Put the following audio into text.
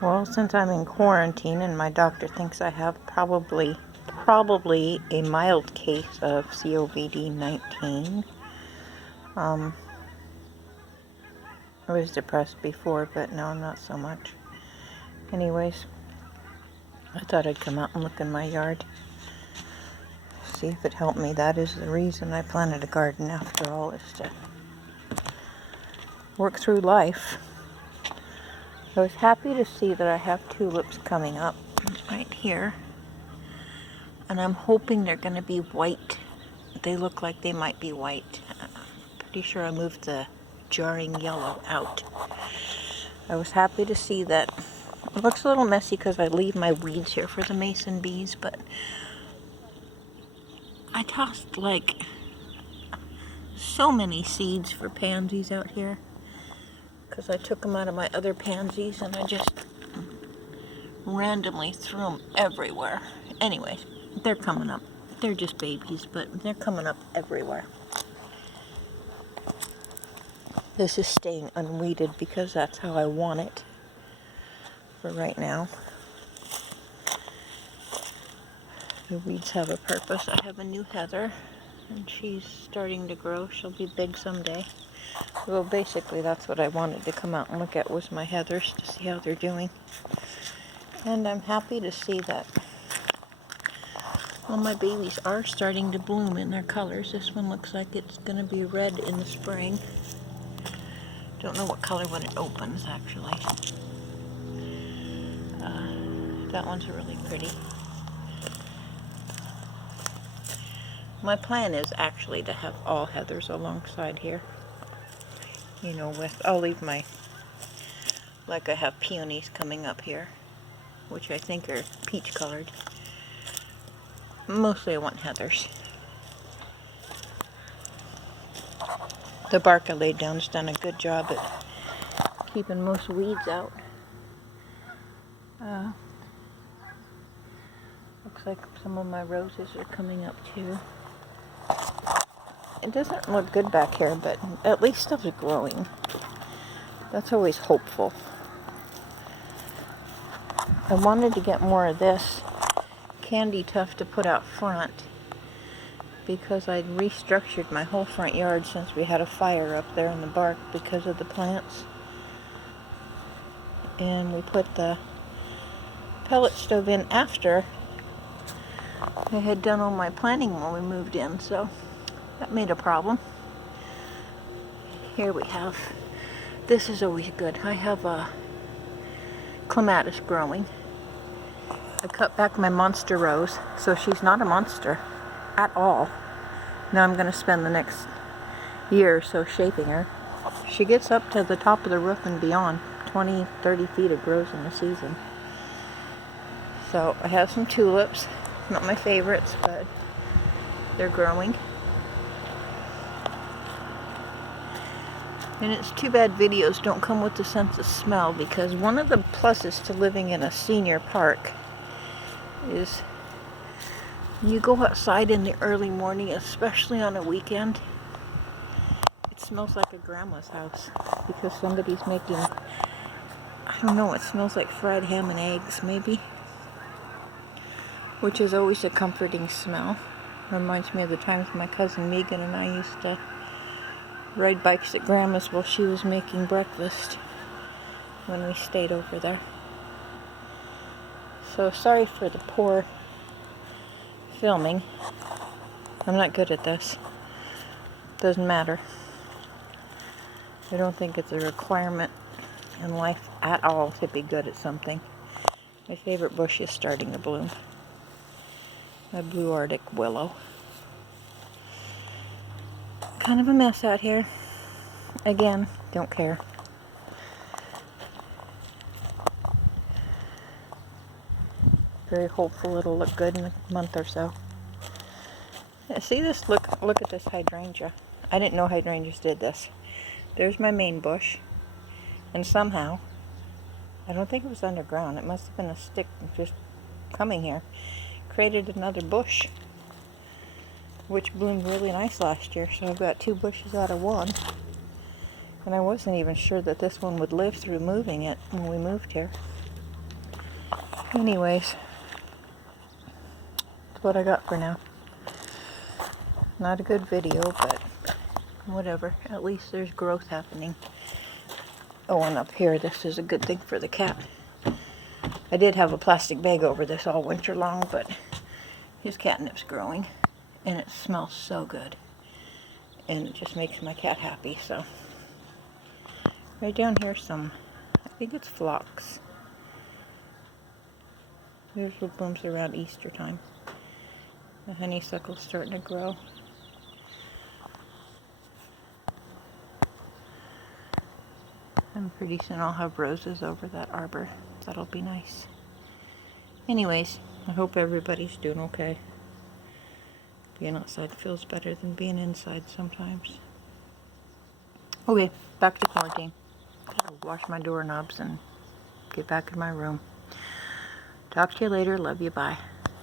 Well, since I'm in quarantine and my doctor thinks I have probably a mild case of COVID-19. I was depressed before, but no, not so much. Anyways, I thought I'd come out and look in my yard, see if it helped me. That is the reason I planted a garden after all, is to work through life. I was happy to see that I have tulips coming up right here. And I'm hoping they're going to be white. They look like they might be white. Pretty sure I moved the jarring yellow out. I was happy to see that. It looks a little messy because I leave my weeds here for the mason bees, but I tossed like so many seeds for pansies out here because I took them out of my other pansies and I just randomly threw them everywhere. Anyways, they're coming up. They're just babies, but they're coming up everywhere. This is staying unweeded because that's how I want it for right now. The weeds have a purpose. I have a new heather and she's starting to grow. She'll be big someday. Well, basically that's what I wanted to come out and look at, was my heathers, to see how they're doing. And I'm happy to see that all my babies are starting to bloom in their colors. This one looks like it's going to be red in the spring. Don't know what color when it opens, actually. That one's really pretty. My plan is actually to have all heathers alongside here. You know, I'll leave my, like I have peonies coming up here, which I think are peach colored. Mostly I want heathers. The bark I laid down has done a good job at keeping most weeds out. Looks like some of my roses are coming up too. It doesn't look good back here, but at least stuff is growing. That's always hopeful. I wanted to get more of this candy tuft to put out front because I'd restructured my whole front yard since we had a fire up there in the bark because of the plants. And we put the pellet stove in after I had done all my planting when we moved in, so that made a problem. Here we have, this is always good. I have a clematis growing. I cut back my monster rose, so she's not a monster at all. Now I'm going to spend the next year or so shaping her. She gets up to the top of the roof and beyond. 20, 30 feet it grows in a season. So I have some tulips. Not my favorites, but they're growing. And it's too bad videos don't come with the sense of smell, because one of the pluses to living in a senior park is you go outside in the early morning, especially on a weekend, it smells like a grandma's house because somebody's making, I don't know, it smells like fried ham and eggs maybe, which is always a comforting smell. Reminds me of the times my cousin Megan and I used to ride bikes at Grandma's while she was making breakfast when we stayed over there. So sorry for the poor filming. I'm not good at this. Doesn't matter. I don't think it's a requirement in life at all to be good at something. My favorite bush is starting to bloom. My blue Arctic willow. Kind of a mess out here. Again, don't care. Very hopeful it'll look good in a month or so. Yeah, see this? Look at this hydrangea. I didn't know hydrangeas did this. There's my main bush. And somehow, I don't think it was underground. It must have been a stick just coming here. Created another bush, which bloomed really nice last year. So I've got 2 bushes out of 1. And I wasn't even sure that this one would live through moving it when we moved here. Anyways, that's what I got for now. Not a good video, but whatever. At least there's growth happening. Oh, and up here, this is a good thing for the cat. I did have a plastic bag over this all winter long, but his catnip's growing, and it smells so good. And it just makes my cat happy, so. Right down here some, I think it's phlox. Here's what blooms around Easter time. The honeysuckle's starting to grow. And pretty soon I'll have roses over that arbor. That'll be nice. Anyways, I hope everybody's doing okay. Being outside feels better than being inside sometimes. Okay, back to quarantine. I'll wash my doorknobs and get back in my room. Talk to you later. Love you. Bye.